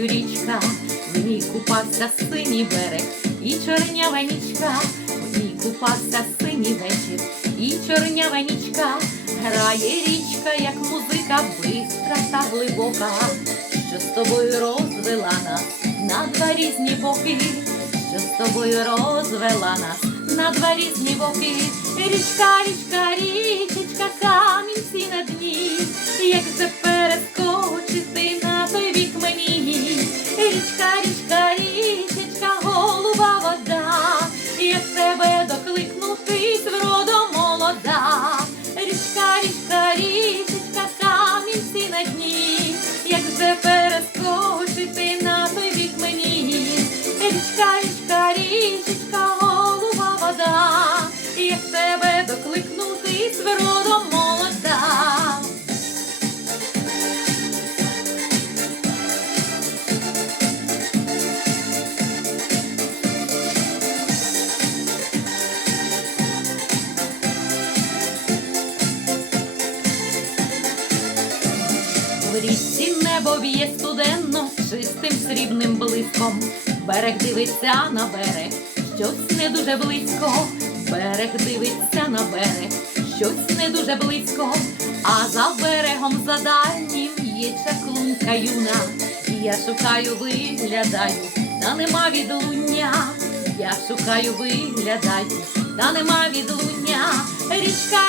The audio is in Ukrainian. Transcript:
рікою річка, в ній купався синій берег і чорнява нічка, в ній купався синій вечір і чорнява нічка, грає річка, як музика, бистра та глибока, що з тобою розвела нас на два різні боки, що з тобою розвела нас на два різні боки. Річка, річка, річечка, камінці на річці небо в'є студенно, чистим срібним блиском. Берег дивиться на берег, щось не дуже близько. Берег дивиться на берег, щось не дуже близько. А за берегом за дальнім є чаклунка юна. Я шукаю, виглядаю, та нема відлуння. Я шукаю, виглядаю, та нема відлуння. Річка,